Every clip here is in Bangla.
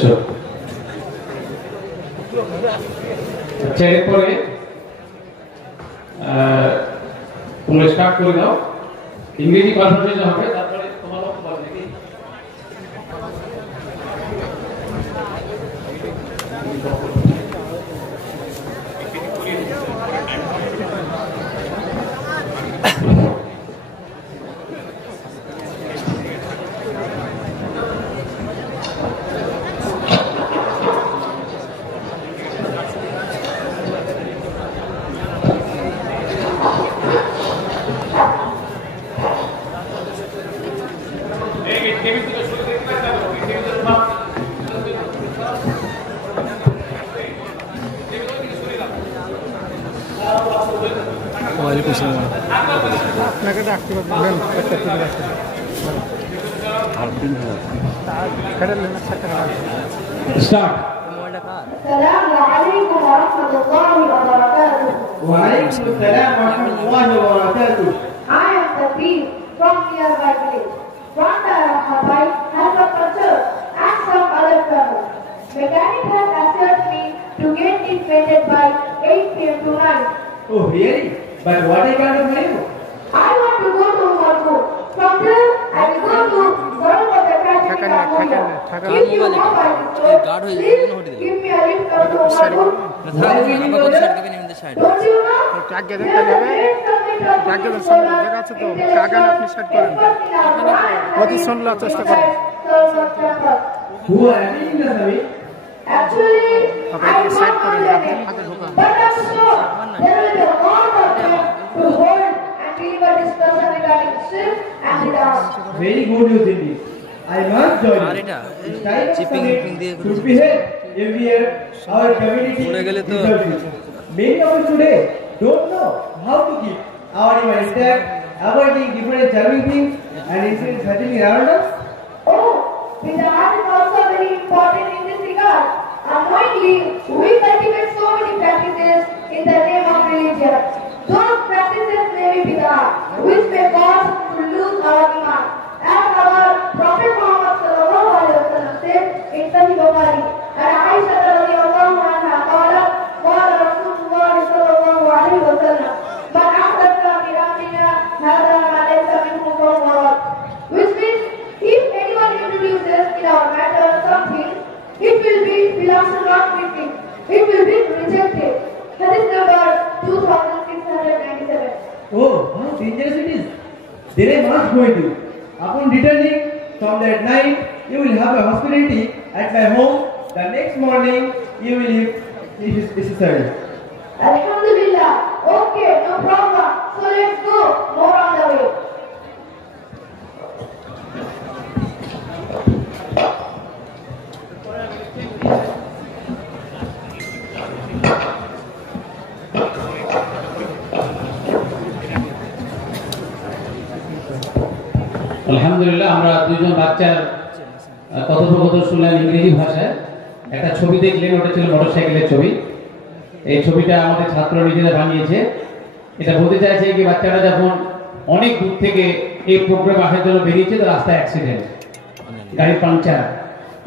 এসো আচ্ছা এরপরে তোমরা স্টার্ট করে দাও ইংরেজি পারফরমেন্স হবে তারপরে তোমার বক্তব্য নাকি আপনাকে ডাকতে পারবেন start السلام عليكم ورحمة الله وبركاته. وعليكم السلام ورحمة الله وبركاته. I am Sabir from nearby village. From the Habai has a culture and some other trouble. Mechanic has assured me to get it painted by 8 p.m. tonight. Oh really? But what I got to do? I want to go to Morocco. From there, I will go to Morocco the traffic. If you know by the road, please give me a lift up to Morocco. Don't you know? Who are you in the Sabi? Actually, I don't know but I'm sure there will be a lot of time to hold and deliver discussion regarding shift and the dance. Very good news indeed. I must join you. This type of summit should be held every year. Our community deserves it. Many of us today don't know how to keep our environment intact, avoiding different jamming things and incidents happening around us. Oh, Vidhan is also very important in this regard. Unknowingly, we cultivate so many practices in the name of religion. Those practices may be Vidhan, which may cause to lose our iman. As our Prophet Muhammad sallallahu alaihi wasallam said in Sahih Bukhari, and Aisha radhiyallahu anha qala, qala Rasulullah sallallahu alaihi wasallam, man ahdatha fi amrina hadha ma laysa minhu fahuwa rad. Which means, if anyone introduces in our matter something, it will be belongs to not fitting. It will be rejected. Hadith number 2697. Oh, how dangerous it is. Then I must go with you. Upon returning from that night, you will have a hospitality at my home. The next morning, you will leave if it is necessary. Alhamdulillah. Okay, no problem. So let's go. More on the way. আলহামদুলিল্লাহ আমরা দুইজন বাচ্চার কথোপকথন শুনলেন ইংরেজি ভাষায় একটা ছবি দেখলেন ওটা ছিল মোটরসাইকেলের ছবি এই ছবিটা আমাদের ছাত্র নিজেরা বানিয়েছে এটা বলতে চাইছে কি বাচ্চারা যখন অনেক দূর থেকে এই প্রোগ্রাম আসার জন্য বেরিয়েছে তো রাস্তায় অ্যাক্সিডেন্ট গাড়ি পাংচার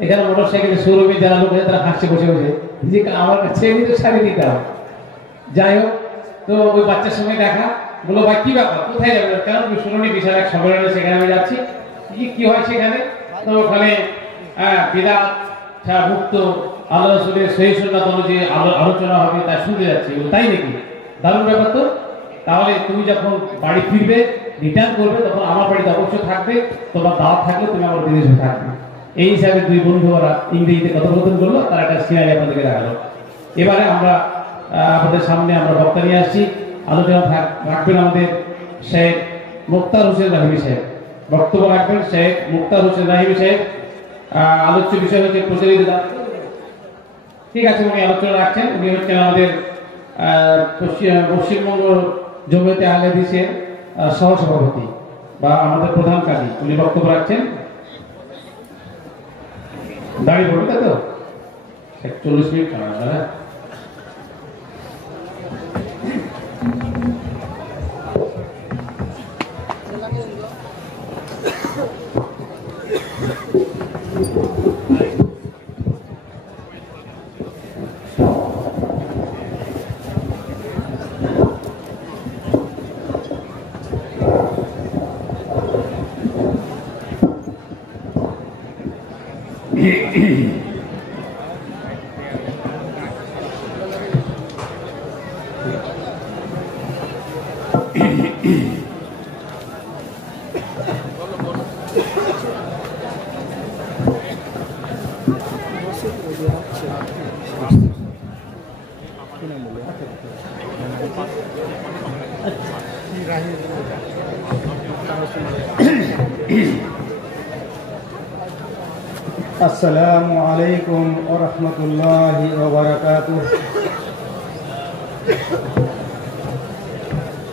এখানে মোটরসাইকেলের শোরুমে যারা লোক আছে তারা হাসছে বসে বসে যে আমার কাছে এমনি তো শাড়ি দিতে হবে যাই হোক তো ওই বাচ্চার সঙ্গে দেখা বলো ভাই কি ব্যাপার কোথায় যাবে কেন শুনুনি বিশাল এক সম্মেলনে সেখানে আমি যাচ্ছি কি হয় সেখানে তো ওখানে বিরাট মুক্ত আল্লাহ রাসূলের সহিহ সুন্নাত অনুযায়ী আলোচনা হবে তা শুনতে যাচ্ছি তাই নাকি দারুণ ব্যাপার তো তাহলে তুমি যখন বাড়ি ফিরবে রিটার্ন করবে তখন আমার বাড়িতে অবশ্যই থাকবে তোমার দাওয়াত থাকলে তুমি আমার বিদেশে থাকবে এই হিসাবে দুই বন্ধু ওরা ইংরেজিতে কথোপকথন করলো তার একটা সিনারি আপনাদেরকে দেখালো এবারে আমরা আপনাদের সামনে আমরা বক্তা নিয়ে আসছি আলোচনা রাখবেন আমাদের শেখ মুক্তার হোসেন রাহিমি সাহেব বক্তব্য রাখবেন শেখ মুক্তার হোসেন রাহিমি সাহেব আলোচ্য বিষয় হচ্ছে প্রচারিত ঠিক আছে উনি আলোচনা রাখছেন উনি হচ্ছেন আমাদের পশ্চিমবঙ্গ জমিয়তে আহলে হাদিসের সহসভাপতি বা আমাদের প্রধান কাজী উনি বক্তব্য রাখছেন দাঁড়িয়ে পড়বে তাই তো 40 মিনিট দাদা السلام عليكم ورحمة الله وبركاته.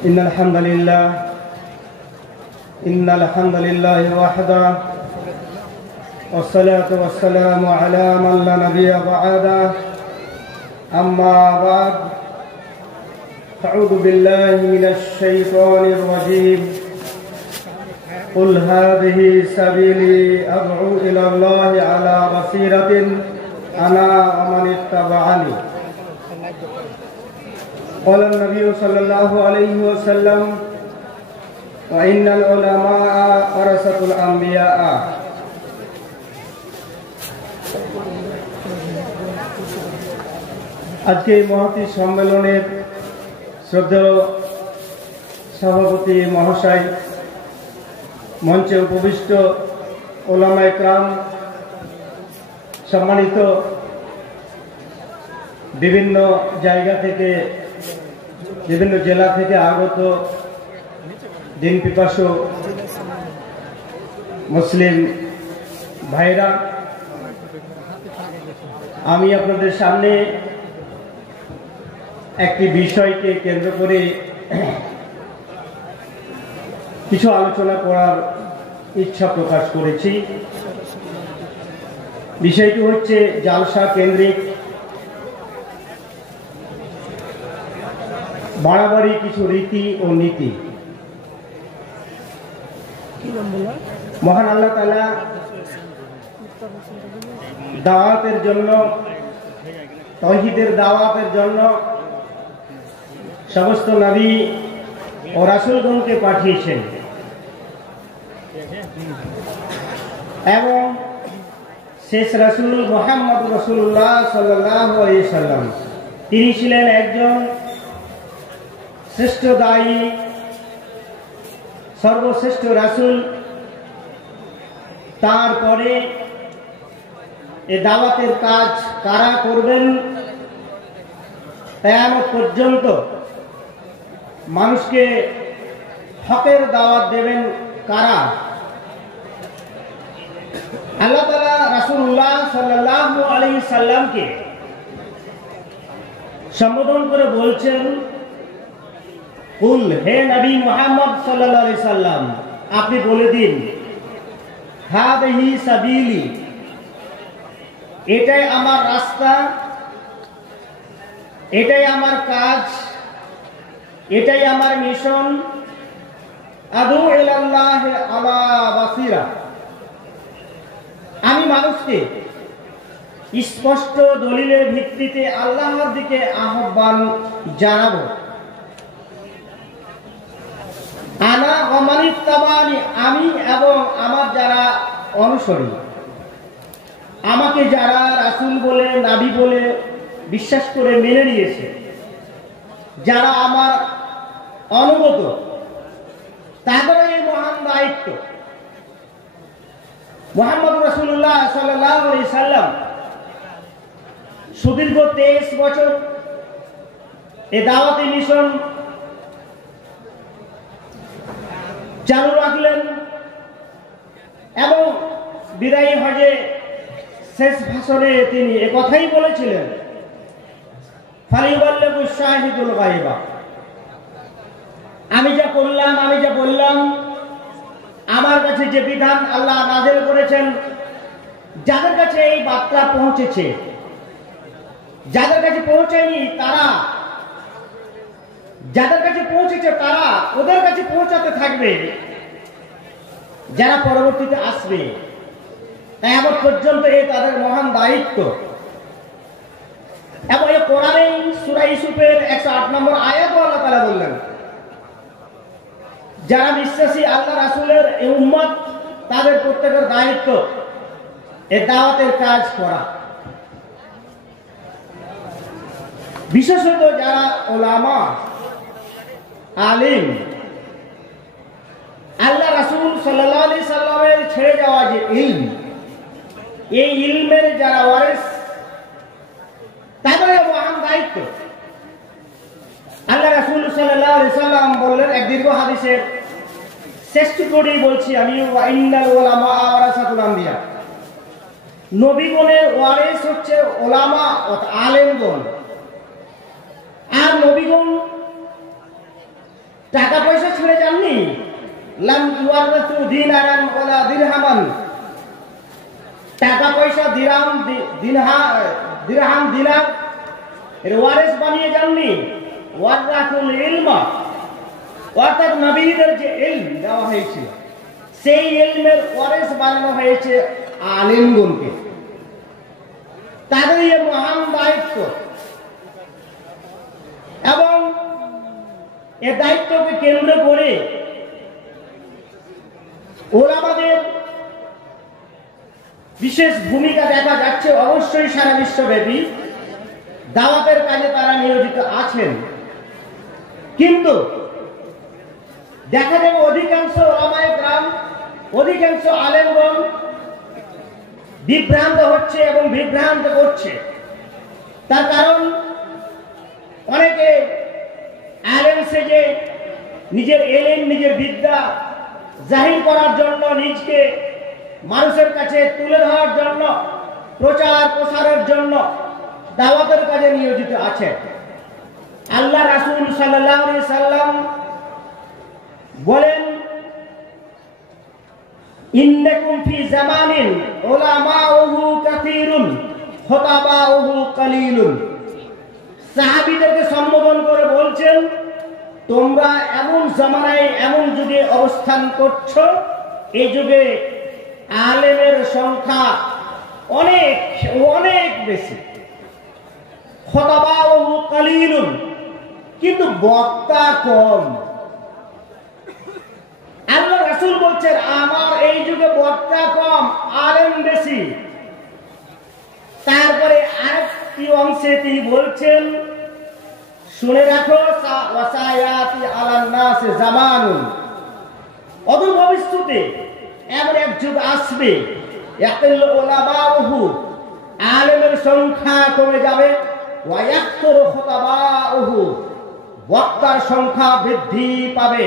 إن الحمد لله وحده والصلاة والسلام على من لا نبي بعده. أما بعد أعوذ بالله من الشيطان الرجيم. قل هذه سبيلي أدعو إلى الله على بصيرة أنا ومن اتبعني. قال النبي صلى الله عليه وسلم وإن العلماء ورثة الأنبياء. আজকে এই মহতী সম্মেলনের শ্রদ্ধেয় সভাপতি মহাশয়, মঞ্চে উপবিষ্ট ওলামা ইকরাম, সম্মানিত বিভিন্ন জায়গা থেকে, বিভিন্ন জেলা থেকে আগত দিন পিপাসু মুসলিম ভাইরা, আমি আপনাদের সামনে একটি বিষয়কে কেন্দ্র করে কিছু আলোচনা করার ইচ্ছা প্রকাশ করেছি। বিষয়টি হচ্ছে জালসা কেন্দ্রিক বাড়াবাড়ি কিছু রীতি ও নীতি। মহান আল্লাহ তাআলা দাওয়াতের জন্য, তাওহীদের দাওয়াতের জন্য সমস্ত নবী ও রাসূলগণকে পাঠিয়েছেন এবং শেষ রাসূল মুহাম্মদ রাসূলুল্লাহ সাল্লাল্লাহু আলাইহি সাল্লাম, তিনি ছিলেন একজন শ্রেষ্ঠ দায়ী, সর্বশ্রেষ্ঠ রাসূল। তারপরে এই দাওয়াতের কাজ কারা করবেন, কিয়ামত পর্যন্ত মানুষকে হকের দাওয়াত দেবেন কারা? আল্লাহ তাআলা রাসূলুল্লাহ সাল্লাল্লাহু আলাইহি সাল্লামকে সম্বোধন করে বলছেন, কুল, হে নবী মুহাম্মদ সাল্লাল্লাহু আলাইহি সাল্লাম, আপনি বলে দিন, হাদিহি সাবিলি, এটাই আমার রাস্তা, এটাই আমার কাজ, এটাই আমার মিশন। আদু ইলাল্লাহি আলা বাসিরা, আমি মানুষকে স্পষ্ট দলিলের ভিত্তিতে আল্লাহর দিকে আহ্বান জানাবো। আনা ওয়া মান ইত্তাবানি, আমি এবং আমার যারা অনুসরী, আমাকে যারা রাসূল বলে, নবী বলে বিশ্বাস করে মেনে নিয়েছে, যারা আমার অনুগত, তাদের এই মহান দায়িত্ব। মুহাম্মদ রাসূলুল্লাহ সাল্লাল্লাহু আলাইহি সাল্লাম সুদীর্ঘ 23 বছর এই দাওয়াতি মিশন চালু রাখলেন এবং বিদায়ী হজে শেষ ভাষণে তিনি একথাই বলেছিলেন, ফালিউবাল্লিগু শাহিদুল গায়বা, আমি যা করলাম, আমি যা বললাম, আমার কাছে যে বিধান আল্লাহ নাযিল করেছেন, যাদের কাছে এই বার্তা পৌঁছেছে, যাদের কাছে পৌঁছায়নি তারা, যাদের কাছে পৌঁছেছে তারা ওদের কাছে পৌঁছাতে থাকবে, যারা পরবর্তীতে আসবে, কিয়ামত পর্যন্ত এই তাদের মহান দায়িত্ব। এবং এই কোরআনে সূরা ইউসুফের 108 নম্বর আয়াতে আল্লাহ তাআলা বললেন, যারা বিশ্বাসী আল্লাহ রাসূলের এই উম্মত, তাদের প্রত্যেকের দায়িত্ব এ দাওয়াতের কাজ করা। বিশেষত যারা ওলামা আলিম, আল্লাহ রাসূল সাল্লাল্লাহু আলাইহি সাল্লামের ছেড়ে যাওয়া যে ইলম, এই ইলমের যারা ওয়ারিস তাদের মহান দায়িত্ব। আল্লাহ রাসূল সাল্লাল্লাহু আলাইহি সাল্লাম বললেন এক দীর্ঘ হাদিসের শেষ টুকরোটি বলছি আমি, ওয়া ইন্নাল উলামা ওয়ারাসাতুল আম্বিয়া, নবীগণের ওয়ারিস হচ্ছে ওলামা অর্থাৎ আলেমগণ। আর নবীগণ টাকা পয়সা ছেড়ে যাননি, লাম ইওয়ারাসু দিনারান ওয়ালা দিরহামান, টাকা পয়সা দিরহাম দিনার এর ওয়ারিস বানিয়ে যাননি। ওয়ারাসুল ইলমা, অর্থাৎ নবীদের যে ইলম দেওয়া হয়েছে সেই ইলমের ওয়ারিস বানানো হয়েছে আলেমগণকে। তাদের এই মহান দায়িত্ব এবং এ দায়িত্বকে কেন্দ্র করে ওলামাদের বিশেষ ভূমিকা দেখা যাচ্ছে। অবশ্যই সারা বিশ্বব্যাপী দাওয়াতের কাজে তারা নিয়োজিত আছেন, কিন্তু দেখা যাবে অধিকাংশ ওলামায়ে কেরাম, অধিকাংশ আলেমগণ বিভ্রান্ত হচ্ছে এবং বিভ্রান্ত করছে। তার কারণ অনেকে আলেম সেজে নিজের এলেম, নিজের বিদ্যা জাহির করার জন্য, নিজকে মানুষের কাছে তুলে ধরার জন্য, প্রচার প্রসারের জন্য দাওয়াতের কাজে নিয়োজিত আছে। আল্লাহ রাসূল সাল্লাল্লাহু আলাইহি সাল্লাম বলেন, ইন্নাকুম ফি জামানিন উলামাউহু কাসীরুন খুতাবাউহু কালীলুন। সাহাবীদেরকে সম্বোধন করে বলছেন, তোমরা এমন জামানায়, এমন যুগে অবস্থান করছো, এই যুগে আলেমের সংখ্যা অনেক অনেক বেশি, খুতাবাউহু কালীলুন, কিন্তু বক্তা কম। আল্লাহ রাসূল বলছেন, আমার এই যুগে বক্তা কম, আলেম বেশি। তারপরে আরেকটি অংশে তিনি বলছেন, শুনে রাখো, ওয়াসায়াতি আলান নাস জামানুন, অদূর ভবিষ্যতে এমন এক যুগ আসবে, ইয়াকিল উলামাউহু, আলেমের সংখ্যা কমে যাবে, ওয়া ইয়াকতুরু খুতাবাউহু, বক্তার সংখ্যা বৃদ্ধি পাবে।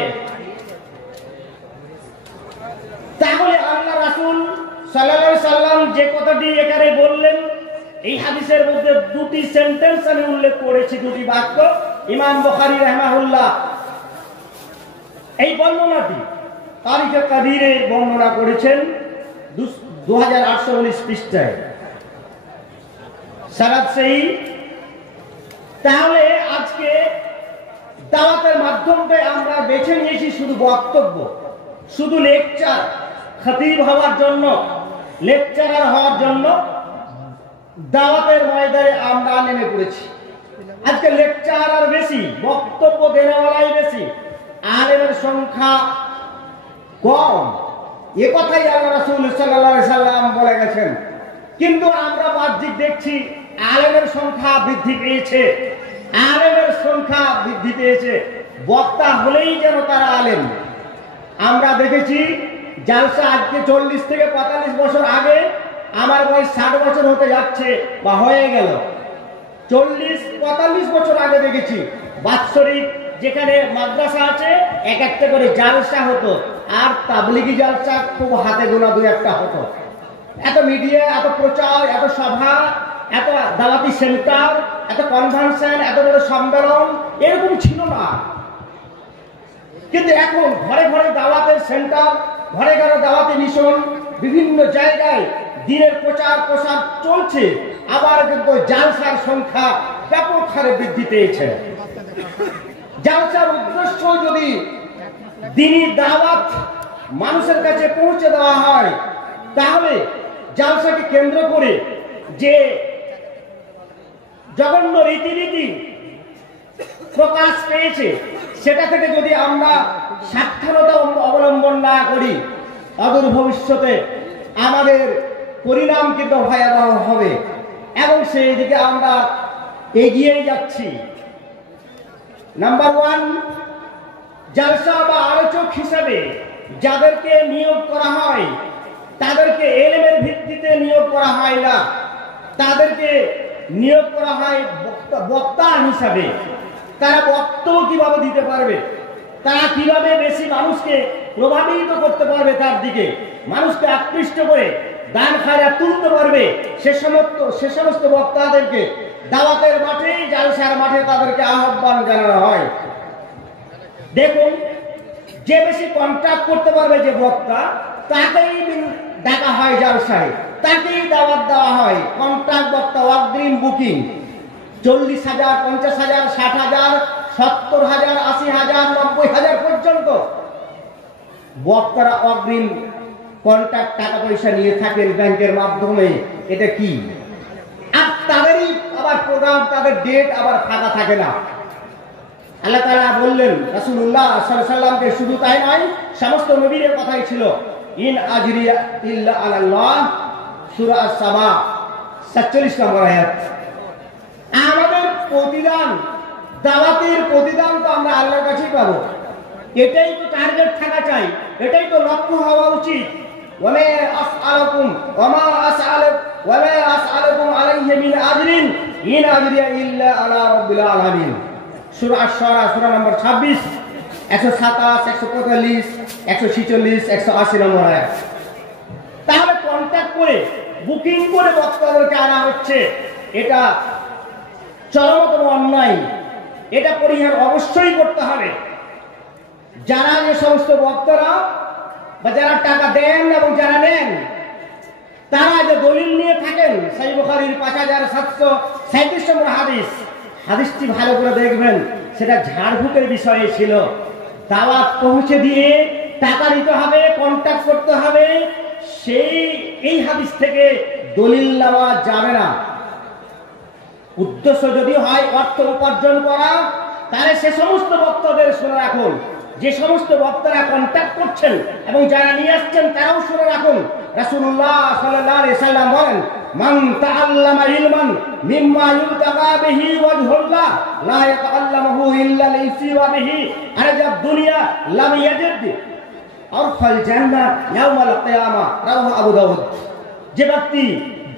তাহলে আল্লাহ রাসূল সাল্লাল্লাহু আলাইহি সাল্লাম যে কথাটি এখানে বললেন, এই হাদিসের মধ্যে দুটি সেন্টেন্স আমি উল্লেখ করেছি, দুটি বাক্য। ইমাম বুখারী রাহিমাহুল্লাহ এই বর্ণনাটি তারিখে কাদিরে বর্ণনা করেছেন 2819 পৃষ্ঠায় সারাত সেই। তাহলে আজকে দাওয়াতের মাধ্যমে আমরা বেছে নিয়েছি শুধু বক্তব্য, শুধু লেকচার, খতিব হওয়ার জন্য, লেকচারার হওয়ার জন্য দাওয়াতের ময়দানে আমরা নেমে পড়েছি। আজকে লেকচারার বেশি, বক্তব্য দেওয়ালাই বেশি, আলেমের সংখ্যা কম। এ কথাই আল্লাহ রাসূল সাল্লাল্লাহু আলাইহি সাল্লাম বলে গেছেন। কিন্তু আমরা বাহ্যিক দেখছি আলেমের সংখ্যা বৃদ্ধি পেয়েছে, আলেমের সংখ্যা বৃদ্ধি পেয়েছে, বক্তা হলেই যেন তারা আলেম। আমরা দেখেছি জালসা আজকে 40 থেকে 45 বছর আগে, আমার বয়স 60 বছর হতে যাচ্ছে বা হয়ে গেল, 40-45 বছর আগে দেখেছি বাৎসরিক যেখানে মাদ্রাসা আছে এক একটা করে জালসা হতো, আর তাবলিগি জালসা খুব হাতে গোনা দুই একটা হতো। এত মিডিয়া, এত প্রচার, এত সভা, এত দাওয়াতি সেন্টার, এত কনভেনশন, এত বড় সম্মেলন এরকম ছিল না। কিন্তু এখন ঘরে ঘরে দাওয়াতের সেন্টার, ঘরে ঘরে দাওয়াতি মিশন, বিভিন্ন জায়গায় দিনের প্রচার প্রসার চলছে। আবার কিন্তু জালসার সংখ্যা ব্যাপক হারে বৃদ্ধি পেয়েছে। জালসার উদ্দেশ্য যদি দ্বীনি দাওয়াত মানুষের কাছে পৌঁছে দেওয়া হয়, তাহলে জালসাকে কেন্দ্র করে যে জঘন্য রীতিনীতি প্রকাশ পেয়েছে, সেটা থেকে যদি আমরা সাবধানতা অবলম্বন না করি, অদূর ভবিষ্যতে আমাদের পরিণাম কিন্তু ভয়াবহ হবে এবং সেই দিকে আমরা এগিয়ে যাচ্ছি। নাম্বার 1, জালসা বা আলোচক হিসাবে যাদেরকে নিয়োগ করা হয় তাদেরকে এলেমের ভিত্তিতে নিয়োগ করা হয় না, তাদেরকে নিয়োগ করা হয় বক্তা হিসাবে। তারা বক্তব্য কিভাবে দিতে পারবে, তারা কিভাবে বেশি মানুষকে প্রভাবিত করতে পারবে, তার দিকে মানুষকে আকৃষ্ট করে দান খায়রাত তুলতে পারবে, সে সমস্ত বক্তাদেরকে দাওয়াতের মাঠে, জালসার মাঠে তাদেরকে আহ্বান জানানো হয়। দেখুন, যে বেশি কন্ট্যাক্ট করতে পারবে যে বক্তা, তাকেই ডাকা হয় জালসায়, তাকেই দাওয়াত দেওয়া হয়। কন্ট্রাক্ট বক্তা, অগ্রিম বুকিং 40,000, 50,000, 60,000, 70,000, 80,000, 90,000 পর্যন্ত বক্তারা অগ্রিম কন্ট্রাক্ট টাকা পয়সা নিয়ে থাকেন ব্যাংকের মাধ্যমে। এটা কি? আর তাদেরই আবার প্রোগ্রাম, তাদের ডেট আবার ফাঁকা থাকে না। আল্লাহ তাআলা বললেন রাসূলুল্লাহ সাল্লাল্লাহু আলাইহি ওয়াসাল্লামকে, শুধু তাই নয়, সমস্ত নবীদের কথাই ছিল, ইন আজরিয়া ইল্লা আলাল্লাহ, সূরা আস-সাবা 47 নম্বর আয়াত। আমাদের প্রতিদান, দাওয়াতের প্রতিদান তো আমরা আল্লাহর কাছেই পাবো। এটাই তো টার্গেট থাকা চাই, এটাই তো লক্ষ্য হওয়া উচিত। ওয়ামা আসআলুকুম আলাইহি মিন আজরিন ইন আজরিয়া ইল্লা আলা রাব্বিল আলামিন, সূরা আশ-শুআরা সূরা নম্বর 26, 127, 145, 146, 180 নম্বর আয়াত। তাহলে কন্ট্যাক্ট করে, বুকিং করে বক্তাদেরকে আনা হচ্ছে, এটা চরমতম অন্যায়। এটা পরিহার অবশ্যই করতে হবে। যারা যে সমস্ত বক্তারা বা যারা টাকা দেন এবং যারা নেন, তারা যে দলিল নিয়ে থাকেন, সহিহ বুখারীর 5737 নম্বর হাদিস, হাদিসটি ভালো করে দেখবেন, সেটা ঝাড়ফুঁকের বিষয়ে ছিল। দাওয়াত পৌঁছে দিয়ে টাকা দিতে হবে, কন্ট্যাক্ট করতে হবে, এই হাদিস থেকে দলিল নেওয়া যাবে না। উদ্দেশ্য যদি হয় অর্থ উপার্জন করা, তাহলে সে সমস্ত বক্তাদের শুনে রাখুন। যে সমস্ত বক্তারা কন্ট্যাক্ট করছেন এবং যারা নিয়ে আসছেন, তারাও শুনে রাখুন। রাসূলুল্লাহ সাল্লাল্লাহু আলাইহি সাল্লাম বলেন, মান তাআল্লামা ইলমান মিম্মা ইউতাকা বিহি ওয়াজহুল্লাহ লা ইয়াতাআল্লামুহু ইল্লা লিয়ুসিবা বিহি আরজাদ দুনিয়া লাম ইয়াজিদ আরফাল জান্নাহ ইয়াউমাল কিয়ামা, রাওয়াহু আবু দাউদ। যে ব্যক্তি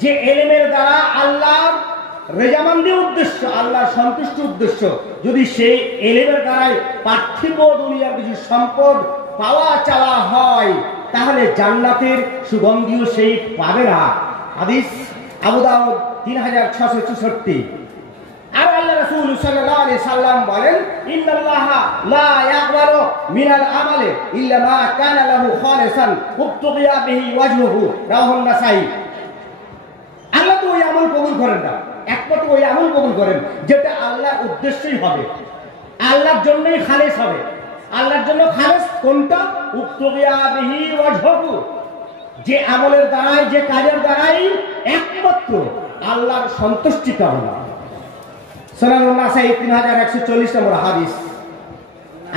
যে ইলমের দ্বারা আল্লাহর রেজামন্দি উদ্দেশ্য, আল্লাহর সন্তুষ্ট উদ্দেশ্য, যদি সেই ইলমের দ্বারাই পার্থিব দুনিয়ার কিছু সম্পদ পাওয়া চাওয়া হয়, তাহলে জান্নাতের সুগন্ধিও সেই পাবে না। হাদিস আবু দাউদ 3664। আর আল্লাহ রাসূল সাল্লাল্লাহু আলাইহি সাল্লাম বলেন, ইন্নাল্লাহা লা ইয়াকবালু মিনাল আমালি ইল্লা মা কানা লাহু খালিসান উবতুগিয়া বিহি ওয়াজহুহু, রাওয়াহুন নাসাই। আল্লাহ তো ওই আমল কবুল করেন না, একমাত্র ওই আমল কবুল করেন যেটা আল্লাহর উদ্দেশ্যই হবে, আল্লাহর জন্যই খালেস হবে। আল্লাহর জন্য খালেস কোনটা? উবতুগিয়া বিহি ওয়াজহুহু, যে আমলের দ্বারাই, যে কাজের দ্বারাই একমাত্র আল্লাহর সন্তুষ্টি কামনা। সুনানুন নাসাই 3140 নম্বর হাদিস।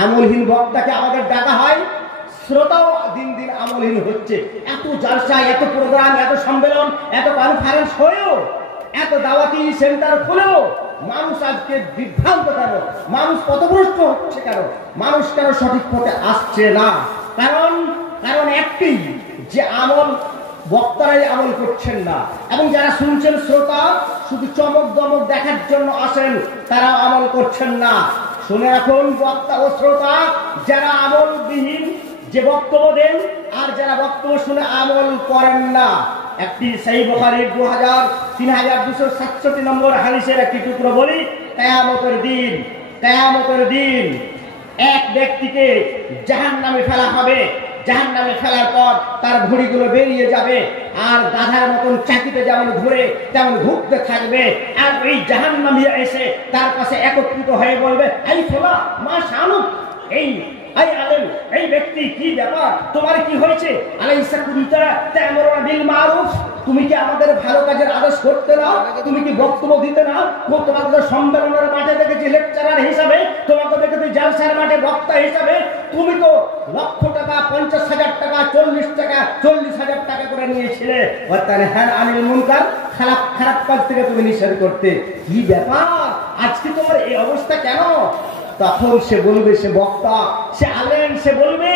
আমলহীন বক্তাকে আমাদের ডাকা হয়, শ্রোতাও দিন দিন আমলহীন হচ্ছে। এত জালসা, এত প্রোগ্রাম, এত সম্মেলন, এত কনফারেন্স হয়েও, এত দাওয়াতি সেন্টার খুলেও মানুষ আজকে বিভ্রান্ত কেন? মানুষ পথভ্রষ্ট হচ্ছে কেন? মানুষ কেন সঠিক পথে আসছে না? কারণ একটি, যে আমল বক্তারাই আমল করছেন না, এবং যারা শুনছেন শ্রোতা শুধু চমক দমক দেখার জন্য আসেন, তারা আমল করছেন না। শুনে রাখুন বক্তা ও শ্রোতা, যারা আমলবিহীন যে বক্তব্য দেন আর যারা বক্তব্য শুনে আমল করেন না, একটি সহিহ বুখারীর 3267 নম্বর হাদিসের একটি টুকরো বলি। কিয়ামতের দিন এক ব্যক্তিকে জাহান্নামে ফেলা হবে। জাহান্নামে ফেলার পর তার ঘুড়িগুলো বেরিয়ে যাবে, আর গাধার মতন চাকিতে যেমন ঘুরে তেমন ঘুরতে থাকবে। আর এই জাহান্নামী এসে তার কাছে একত্রিত হয়ে বলবে, এই ফলা মা শানুক, এই আলেম, এই ব্যক্তি, কি ব্যাপার, তোমার কি হয়েছে? আলাইসা কুনতা তা'মুরুনা বিল মারুফ, তুমি কি আমাদের ভালো কাজের আদেশ করতে না? তুমি কি বক্তব্য দিতে না? তোমাদের সম্মেলনের মাঠে দেখেছি লেকচারার হিসাবে, তোমাকে দেখেছি জালসা মাদ্রাসার মাঠে বক্তা হিসাবে তুমি তো লক্ষ টাকা, 50,000 টাকা, 40,000 টাকা করে নিয়েছিলে হ্যাঁ আনিল মুনকার, খারাপ খারাপ কাজ থেকে তুমি নিষেধ করতে। কি ব্যাপার, আজকে তোমার এই অবস্থা কেন? তখন সে বলবে, সে বক্তা, সে আলেম, সে বলবে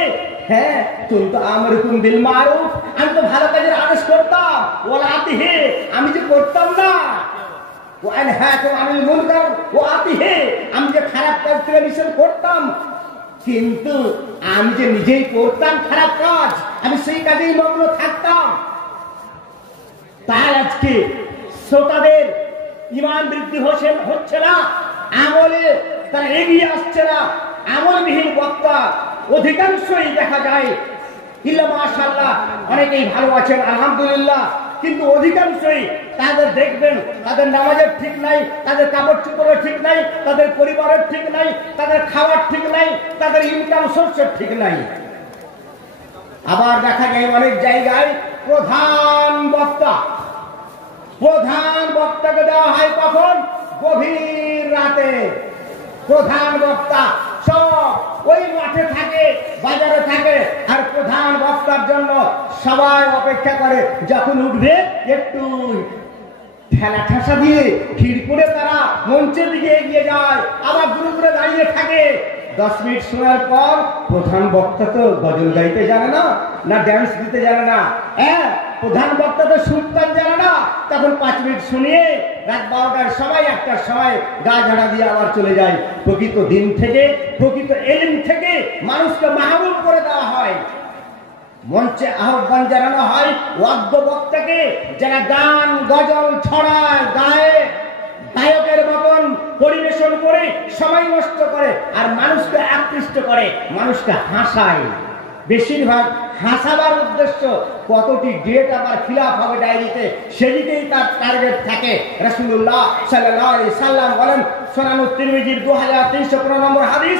হ্যাঁ তুমি তো আমরুকুম বিল মারুফ, আমি তো ভালো কাজের আদেশ করতাম, ওয়ালা আতিহি আমি যে করতাম না, আমি যে খারাপ কাজ থেকে নিষেধ করতাম, কিন্তু আমি যে নিজেই করতাম খারাপ কাজ, আমি সেই কাজেই মগ্ন থাকতাম। তাই আজকে শ্রোতাদের ঈমান বৃদ্ধি হচ্ছে না, আমলে তারা এগিয়ে আসছে না। আমলবিহীন বক্তা অধিকাংশই দেখা যায়, ইল্লা মাশাআল্লাহ অনেকেই ভালো আছেন আলহামদুলিল্লাহ, কিন্তু অধিকাংশই তাদের দেখবেন তাদের নামাজের ঠিক নাই, তাদের কাপড় চোপড়ের ঠিক নাই, তাদের পরিবারের ঠিক নাই, তাদের খাওয়ার ঠিক নাই, তাদের ইনকাম সোর্সের ঠিক নাই। আবার দেখা যায় অনেক জায়গায় প্রধান বক্তাকে দেওয়া হয় কখন? গভীর রাতে। প্রধান বক্তা সব ওই মাঠে থাকে, বাজারে থাকে, আর প্রধান বক্তার জন্য সবাই অপেক্ষা করে যখন উঠবে একটু ঠেলা ঠাসা দিয়ে ভিড় করে তারা মঞ্চের দিকে এগিয়ে যায়, আবার দূরে দূরে দাঁড়িয়ে থাকে। 10 মিনিট শোনার পর প্রধান বক্তা তো গজল গাইতে জানে না, না ড্যান্স দিতে জানে না, হ্যাঁ প্রধান বক্তা তো সুরতান জানে না, তখন 5 মিনিট শুনিয়ে রাত 12টার সময় 1টার সময় গা ঝাড়া দিয়ে আবার চলে যায়। প্রকৃত দিন থেকে, প্রকৃত এলিম থেকে মানুষকে মাহরুম করে দেওয়া হয়। মঞ্চে আহ্বান জানানো হয় ওয়াজ্ঞ বক্তাকে, যারা গান গজল ছড়ায়, গায়ে গায়কের মতন পরিবেশন করে সময় নষ্ট করে আর মানুষকে আকৃষ্ট করে, মানুষকে হাসায়। বেশিরভাগ হাসাবার উদ্দেশ্য, কতটি ডেট আবার খিলাফ হবে ডায়েরিতে, সেদিকেই তার টার্গেট থাকে। রাসূলুল্লাহ সাল্লাল্লাহু আলাইহি সাল্লাম বলেন, সুনানুত তিরমিজির 2315 নম্বর হাদিস,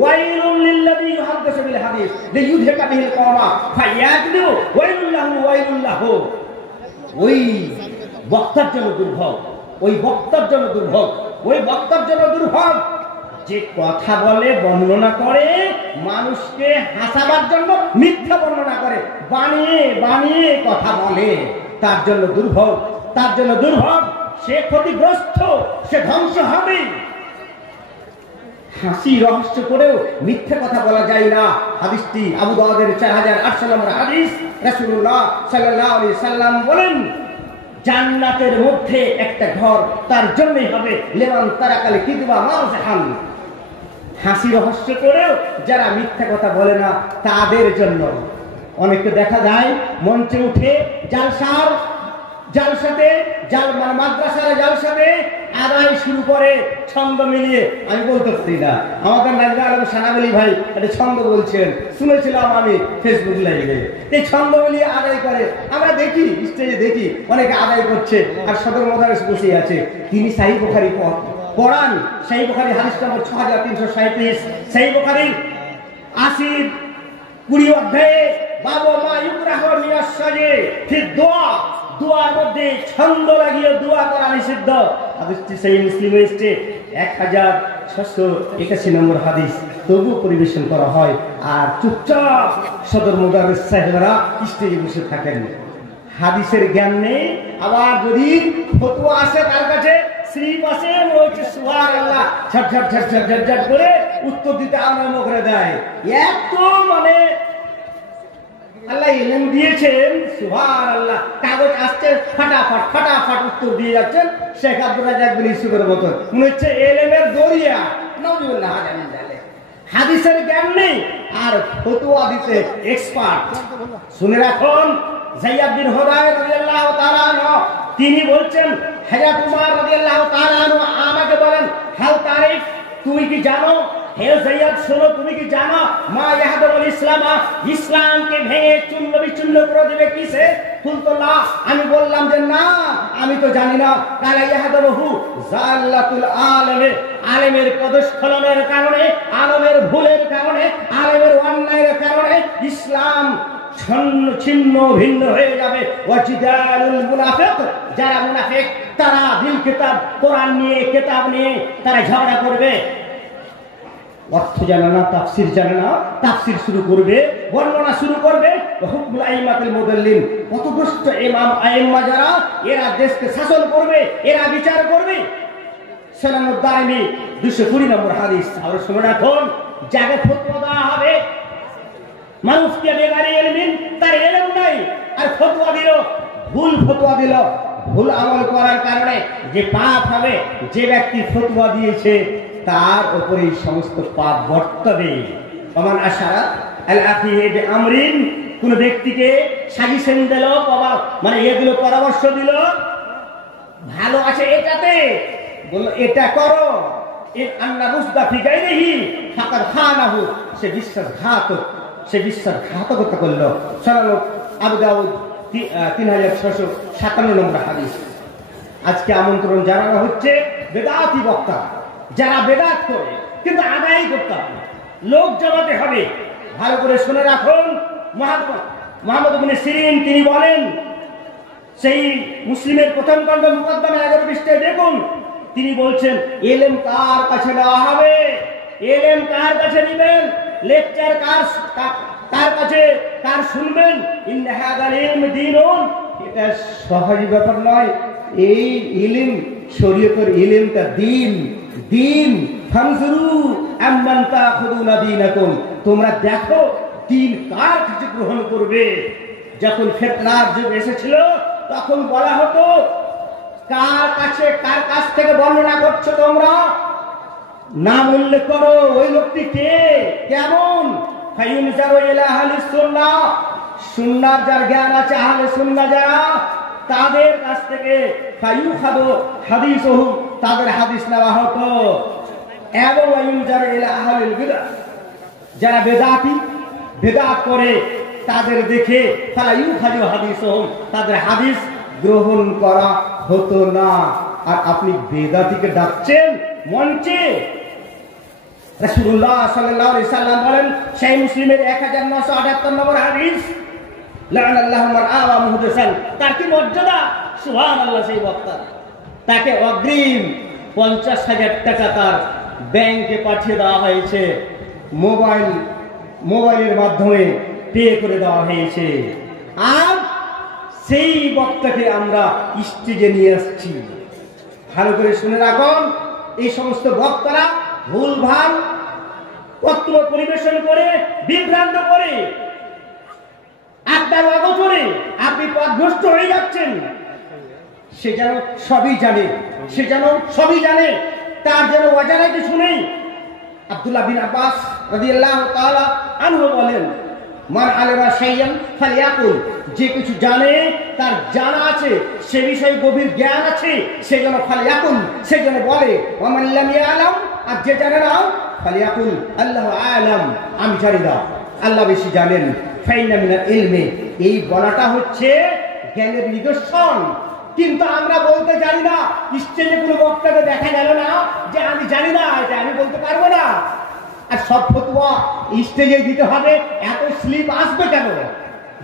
ওয়াইলুন লিল্লাযী ইউহাদ্দিসু বিল হাদিস লিইউযহিকা বিহিল কওমা ফায়াকদিবু ওয়াইলুন লাহু। ওই বক্তার জন্য দুর্ভোগ, ওই বক্তার জন্য দুর্ভোগ, ওই বক্তার জন্য দুর্ভোগ যে কথা বলে, বর্ণনা করে, মানুষকে হাসাবার জন্য মিথ্যা বর্ণনা করে, বানিয়ে বানিয়ে কথা বলে, তার জন্য দুর্ভোগ, তার জন্য দুর্ভোগ। সে ক্ষতিগ্রস্ত, সে ধ্বংস হবে। হাসি রহস্য করেও মিথ্যা কথা বলা যায় না। হাদিসটি আবু দাউদের 4800 নম্বর হাদিস। রাসূলুল্লাহ সাল্লাল্লাহু আলাইহি সাল্লাম বলেন, জান্নাতের মধ্যে একটা ঘর তার জন্যই হবে লিমান তারাকাল কিযবা মাযহান। হাসি রহস্য করেও যারা মিথ্যা কথা বলে না তাদের জন্য। অনেককে দেখা যায় মঞ্চে উঠে মাদ্রাসার জালসাতে আদায় শুরু করে ছন্দ মিলিয়ে। আমি বলতে পারি না, আমাদের নাজমা আলম সানাবলী ভাই একটা ছন্দ বলছেন, শুনেছিলাম আমি ফেসবুক লাইভে। এই ছন্দ মিলিয়ে আদায় করে, আমরা দেখি স্টেজে দেখি অনেকে আদায় করছে, আর সদর মোদারেস বসে আছে। তিনি সহিহ বুখারী পড়ান, সহিহ বুখারী হাদিস নম্বর 6337, সহিহ বুখারীর 80-20 অধ্যায়ে বাবু মা ইউকরাহু মিনাস সাজে ফি দোয়া, দোয়ার মধ্যে ছন্দ লাগিয়ে দোয়া করা নিষিদ্ধ। হাদিসটি সহিহ মুসলিমে এসেছে 1681 নম্বর হাদিস। তবু পরিবেশন করা হয়, আর চুপচাপ সদর মুদাররিস সাহেবরা স্টেজে বসে থাকেন। হাদিসের জ্ঞান নেই, আবার যদি ফতোয়া আসে তার কাছে, স্লিপ আসে, বলছে সুবহানাল্লাহ, ঝট ঝট ঝট ঝট ঝট ঝট করে উত্তর দিতে আরম্ভ করে দেয়। এত মানে আল্লাহ ইলম দিয়েছেন, সুবহানাল্লাহ, কাগজ আসছে ফাটাফাট ফাটাফাট উত্তর দিয়ে যাচ্ছেন। শেখ আব্দুর রাজ্জাক বিন ইউসুফের মতো মনে হচ্ছে ইলমের দরিয়া। নাউজুবিল্লাহ। হাদিসের জ্ঞান নেই আর ফতোয়া দিতে এক্সপার্ট। শুনে রাখুন, যায়েদ বিন হুদায়র রাদিয়াল্লাহু তাআলা আনহু তিনি বলছেন, হযরত উমর রাদিয়াল্লাহু তাআলা আনহু আমাকে বলেন, হাল তারিফ, তুমি কি জানো, হে যায়েদ শোনো, তুমি কি জানো মা ইয়াহদুল ইসলাম, ইসলামকে ভেঙে চূর্ণ বিচূর্ণ করে দেবে কিসে? কুলতুল্লাহ, আমি বললাম যে না, আমি তো জানি না। কালা ইয়াহদুহু জাল্লাতুল আলামে, আলেমের পদস্খলনের কারণে, আলেমের ভুলের কারণে, আলেমের অন্যায়ের কারণে ইসলাম ছিন্ন ভিন্ন হয়ে যাবে। ওয়াজিদালুল মুনাফিক, যারা মুনাফিক তারা দিল কিতাব কোরআন নিয়ে, কিতাব নিয়ে তারা ঝগড়া করবে। অর্থ জানে না, তাফসির জানে না, তাফসির শুরু করবে, বর্ণনা শুরু করবে। হুকমুল আইম্মাতুল মুদাল্লিন, পথভ্রষ্ট ইমাম আইম্মা যারা, এরা দেশকে শাসন করবে, এরা বিচার করবে। সুনানুদ দারিমি 220 নম্বর হাদিস। আর শুনে রাখুন, যাকে ফতোয়া দেওয়া হবে, মানুষকে বেগারে ইলমিন, তার ইলম নাই, আর ফতোয়া দিল, ভুল ফতোয়া দিল, ভুল আমল করার কারণে যে পাপ হবে, যে ব্যক্তি ফতোয়া দিয়েছে তার উপরে সমস্ত পাপ বর্তাবে। ওমান আশারা আল আখিহি বিআমরিন, কোন ব্যক্তিকে সাজেশন দিল, মানে এগুলো পরামর্শ দিল, ভালো আছে এটাতে, বলল এটা করো, ইন আন্না রুশদা ফি গায়রিহি ফাকাদ খানাহু, সে বিশ্বাসঘাতক, সে বিশ্বাসঘাতকতা করলো। সুনান আবু দাউদ 3657 নম্বর হাদিস। আজকে আমন্ত্রণ জানানো হচ্ছে বেদাতি বক্তা, যারা বেদাত করে কিন্তু আদায় করতে হবে, লোক জমাতে হবে। ভালো করে শুনে রাখুন, মুহাম্মদ ইবনে সিরিন তিনি বলেন, সেই মুসলিমের প্রথম খণ্ড মুকদ্দমা 11 পৃষ্ঠায় দেখুন, তিনি বলছেন ইলম কার কাছে নেওয়া হবে, ইলম কার কাছে নেবেন, লেকচার কার কাছে কার শুনবেন। ইন্না হাযাল ইলম দীনুন, এটা সহজ ব্যাপার নয়। এই ইলম শরীয়তের ইলমটা দিন। ফানজুরু আম্মান তাখুদুনা দীনাকুম, তোমরা দেখো দিন কার কাছে গ্রহণ করবে। যখন ফিতনার যুগ এসেছিল তখন বলা হতো কার কাছ থেকে বর্ণনা করছো তোমরা, নাম উল্লেখ করো, ওই লোকটি কে, কেমন। ফায়ুনজারু ইলা আহলিস সুন্নাহ, সুন্নাহর যার জ্ঞান আছে, আহলে সুন্নাহ যারা, তাদের কাছ থেকে ফায়ুখাদু হাদিসুহু, তাদের হাদিস নেওয়া হতো। এবং ফায়ুনজারু ইলা আহলিল বিদআহ, যারা বেদাত করে তাদের দেখে ফায়ুখাদু হাদিসুহু, তাদের হাদিস গ্রহণ করা হতো না। আর আপনি বেদাতিকে ডাকছেন মঞ্চে। রাসূলুল্লাহ সাল্লাল্লাহু আলাইহি সাল্লাম বলেন, সেই মুসলিমের 1978 নম্বর হাদিস, লা'নাল্লাহু মান আওয়া মুহদাসান, তার কি মর্যাদা, সুবহানাল্লাহ। সেই বক্তা, তাকে অগ্রিম 50,000 টাকা তার ব্যাংকে পাঠিয়ে দেওয়া হয়েছে, মোবাইলের মাধ্যমে পে করে দেওয়া হয়েছে। আর সেই বক্তাকে আমরা স্টেজে নিয়ে আসছি। ভালো করে শুনে রাখুন, এই সমস্ত বক্তারা ভুলভাল বক্তব্য পরিবেশন করে, বিভ্রান্ত করে, আপনার অগোচরে আপনি পথভ্রষ্ট হয়ে যাচ্ছেন। সে যেন সবই জানে, তার যেন অজানা কিছু নেই। আব্দুল্লাহ বিন আব্বাস রাদিয়াল্লাহু তাআলা আনহু বলেন, মান আলিমা শাইয়ান ফালিয়াকুল, যে কিছু জানে, তার জানা আছে, সে বিষয়ে গভীর জ্ঞান আছে, সে যেন ফালিয়াকুল, সে যেন বলে। ওয়া মান লাম ইয়ালাম, আর যে জানে না, ফালিয়াকুল আল্লাহু আ'লাম, আমি জানি না, আল্লাহ বেশি জানেন। ফাইন্না মিনাল ইলমি, এই বলাটা হচ্ছে জ্ঞানের নিদর্শন। কিন্তু আমরা বলতে জানি না। স্টেজে কোনো বক্তাকে দেখা গেল না যে আমি জানি না, এটা আমি বলতে পারবো না। আর সব ফতোয়া স্টেজে দিতে হবে, এত স্লিপ আসবে কেন?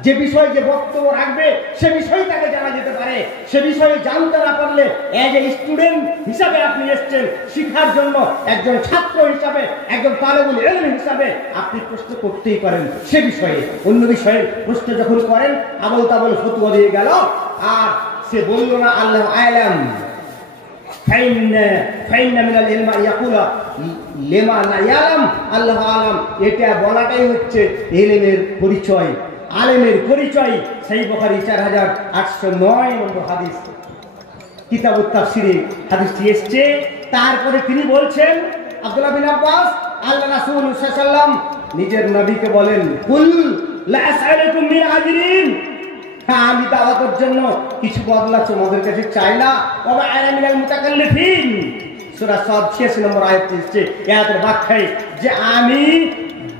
যে বিষয়ে যে বক্তব্য রাখবে সে বিষয়ে তাকে জানা যেতে পারে। সে বিষয়ে জানতে না পারলে এজ এ স্টুডেন্ট হিসাবে আপনি এসেছেন শিক্ষার জন্য, একজন ছাত্র হিসাবে, একজন তালেবুল ইলম হিসাবে আপনি প্রশ্ন করতেই পারেন সে বিষয়ে। অন্য বিষয়ে প্রশ্ন যখন করেন আবল তাবল ফতোয়া দিয়ে গেল, আর সে বলল না আল্লাহ আ'লাম। ফাইন্না মিনাল ইলমি ইয়াকুলা লিমা লা ইয়ালাম আল্লাহু আ'লাম, এটা বলাটাই হচ্ছে ইলমের পরিচয়, আলেমের পরিচয়। সহিহ বুখারী 4809 নম্বর হাদিস, কিতাবুত তাফসিরে হাদিসটি এসেছে। তারপরে তিনি বলছেন, আব্দুল্লাহ বিন আব্বাস, আল্লাহ রাসূল সাল্লাল্লাহু আলাইহি ওয়াসাল্লাম নিজের নবীকে বলেন, কুল লা আসআলুকুম মিন আজরিন, আমি দাওয়াতের জন্য কিছু বদলা তোমাদের কাছে চাই না। ওয়া আনা মিনাল মুতাকাল্লিফিন, সূরা সাদ 86 নম্বর আয়াতে এসেছে। এর ব্যাখ্যায় যে আমি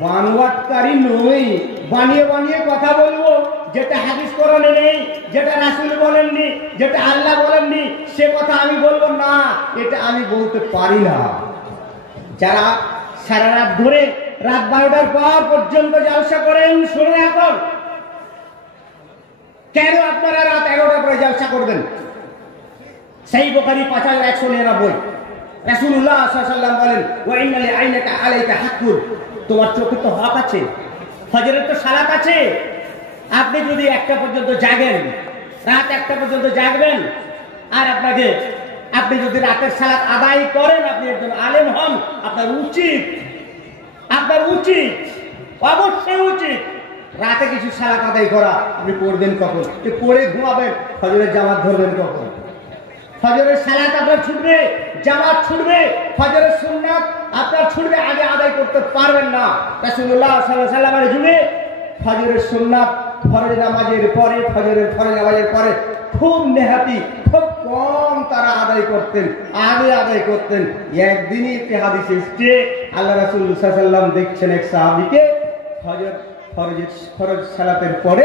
বানোয়াটকারী নই, বানিয়ে বানিয়ে কথা বলবো, যেটা হাদিস কোরআনে নেই, যেটা রাসূল বলেননি, যেটা আল্লাহ বলেননি, সে কথা আমি বলবো না, এটা আমি বলতে পারি না। যারা সারা রাত ধরে রাত 12টার পর পর্যন্ত জলসা করেন, শুনে এখন কেন আপনারা রাত 11টার পরে জলসা করবেন? সহিহ বুখারী 5199, রাসূলুল্লাহ সাল্লাল্লাহু আলাইহি ওয়াসাল্লাম বলেন ওয়া ইন্না লিআইনাকা আলাইকা হাক্কুন, তোমার চোখে তো হক আছে, ফজরের তো সালাত আছে। আপনি যদি 1টা পর্যন্ত জাগেন, রাত 1টা পর্যন্ত জাগবেন, আর আপনি যদি রাতের সালাত আদায় করেন, আপনি একজন আলেম হন, আপনার উচিত অবশ্যই উচিত রাতে কিছু সালাত আদায় করা। আপনি পড়বেন কখন? পড়ে ঘুমাবেন, ফজরের জামাত ধরবেন কখন? ফজরের সালাত আপনার ছুটবে, জামাত ছুটবে, ফজরের সুন্নাত আপনার ছুটবে, আগে আদায় করতে পারবেন না। রাসূলুল্লাহ সাল্লাল্লাহু আলাইহি ওয়াসাল্লামের যুগে ফজরের সুন্নাত ফরজ নামাজের পরে, ফজরের ফরজ নামাজের পরে খুব নেহাতি, খুব কম তারা আদায় করতেন, আগে আদায় করতেন। একদিনই একটি হাদিস এসেছে, আল্লাহ রাসূল সাল্লাল্লাহু আলাইহি ওয়াসাল্লাম দেখছেন এক সাহাবীকে ফরজ সালাতের পরে